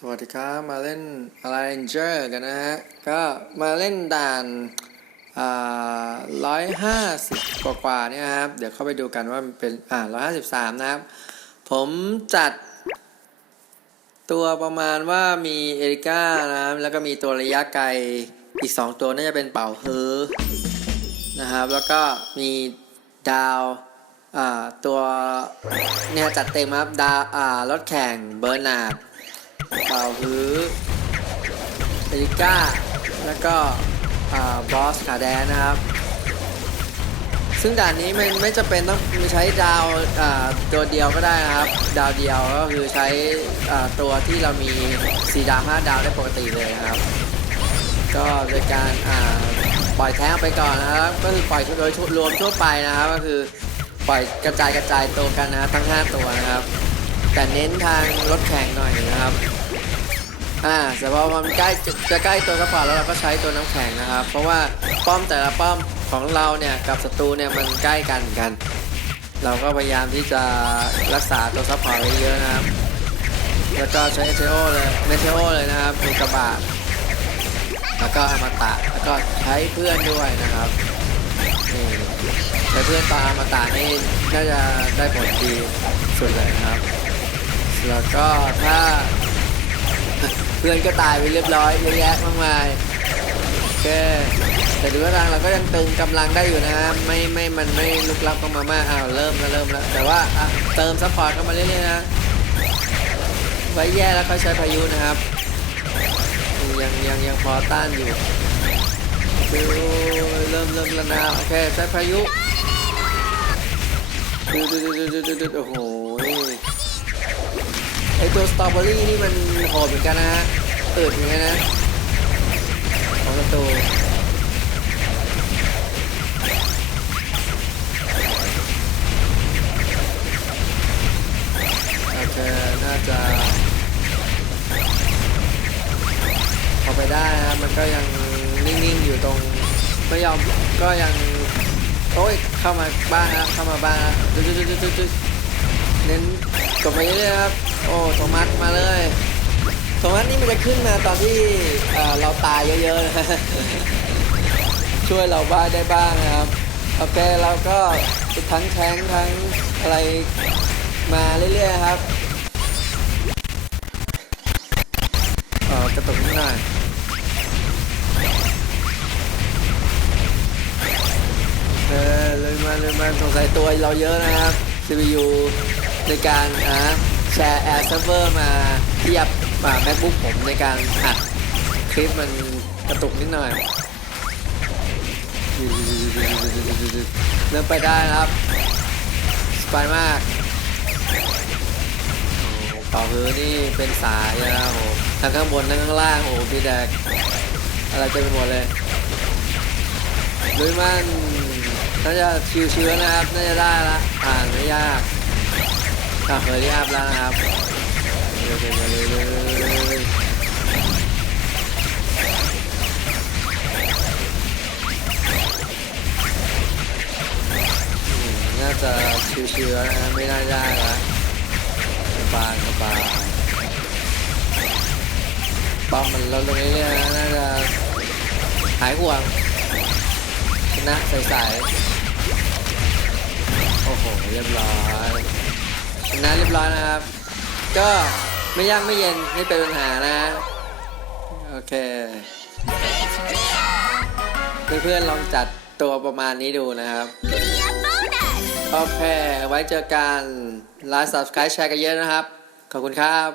สวัสดีครับ มาเล่นอะไรเจอร์กันนะฮะ ก็มาเล่นด่านร้อยห้าสิบกว่าๆเนี่ครับ เดี๋ยวเข้าไปดูกันว่ามันเป็นอ่าร้อยห้าสิบสามนะครับ ผมจัด ตัวประมาณว่ามีเอริก้านะครับ แล้วก็มีตัวระยะไกลอีก2ตัวน่าจะเป็นเป่าเฮอนะครับ แล้วก็มีดาวอ่าตัวเนี่ยจัดเต็มครับดาวอ่ารถแข่งเบอร์นาร์ด เป่าฮื้อเอริก้า แล้วก็บอสขาแดนนะครับ ซึ่งด่านนี้มันไม่จะเป็นต้องมีใช้ดาวอ่าตัวเดียวก็ได้นะครับ ดาวเดียวก็คือใช้อ่าตัวที่เรามี4ดาว5ดาวได้ปกติเลยนะครับ ก็โดยการอ่าปล่อยแท้งไปก่อนนะครับ ก็คือปล่อยโดยรวมทั่วไปนะครับ ก็คือปล่อยกระจายกระจายตัวกันนะทั้ง 5 ตัวนะครับ แต่เน้นทางรถแข่งหน่อยนะครับ อ่าแต่พอมันใกล้จะใกล้ตัวกระป๋าแล้วเราก็ใช้ตัวน้ำแข็งนะครับ เพราะว่าป้อมแต่ละป้อมของเราเนี่ยกับศัตรูเนี่ยมันใกล้กันกัน เราก็พยายามที่จะรักษาตัวซัพพอร์ตไว้เยอะนะครับ แล้วก็ใช้เทโอเลยเมเทโอเลยนะครับมีกระบะแล้วก็อมตะแล้วก็ใช้เพื่อนด้วยนะครับนี่ใช้เพื่อนตาอมตะนี่ก็จะได้ผลดีสุดเลยนะครับ แล้วก็ถ้า พื่อนก็ตายไปเรียบร้อยเยอะแยะมากมายโอเคแต่ดูว่าทางเราก็ยังตึงกำลังได้อยู่นะฮะไม่ไม่มันไม่ลุกลับเข้ามามากอ้าวเริ่มแล้วเริ่มแล้วแต่ว่าอะเติมซัพพอร์ตเข้ามาเรื่อยๆนะไว้แย่แล้วก็ใช้พายุนะครับยังยังยังพอต้านอยู่ดูเริ่มเริ่มแล้วนะโอเคใช้พายุดูดูดูดูดูดูโอ้โห ไอตัวสตรอเบอรี่นี่มันโหดเหมือนกันนะฮะตืดเหมือนกันนะของประตูโอเคน่าจะพอไปได้นะมันก็ยังนิ่งๆอยู่ตรงไม่ยอมก็ยังโอ้ยเข้ามาบ้างนะเข้ามาบ้างนะจุดจุดจุดจุดจุด เน้นกดไปเรื่อยๆครับ โอ้โทมัสมาเลยโทมัสนี่มันจะขึ้นมาตอนที่เอ่อเราตายเยอะๆนะช่วยเราบ้างได้บ้างนะครับโอเคเราก็ทั้งแทงทั้งอะไรมาเรื่อยๆครับเออกระตุกนิดหน่อยเออเลยมาเลยมาสงสัยตัวเราเยอะนะครับ CPU ในการอ่าแชร์แอร์เซิร์ฟเวอร์มาเทียบมา MacBook ผมในการอัดคลิปมันกระตุกนิดหน่อยเริ่มไปได้นะครับสบายมากโอ้เป่าฮือนี่เป็นสายนะโอ้ทั้งข้างบนทั้งข้างล่างโอ้พี่แดกอะไรเต็มไปหมดเลยลุยมันน่าจะชิวๆนะครับ น่าจะได้ละผ่านไม่ยาก อะเรียบแล้วนะครับเร็วๆเลยน่าจะชิวๆแล้วนะไม่น่ายากนะสบายสบายป้อมมันลดลงเรื่อยๆนะน่าจะหายห่วงชนะใสๆโอ้โหเรียบร้อย นะเรียบร้อยนะครับ ก็ไม่ยากไม่เย็นไม่เป็นปัญหานะ โอเค เพื่อนๆลองจัดตัวประมาณนี้ดูนะครับ โอเค ไว้เจอกันไลค์ subscribe แชร์กันเยอะนะครับ ขอบคุณครับ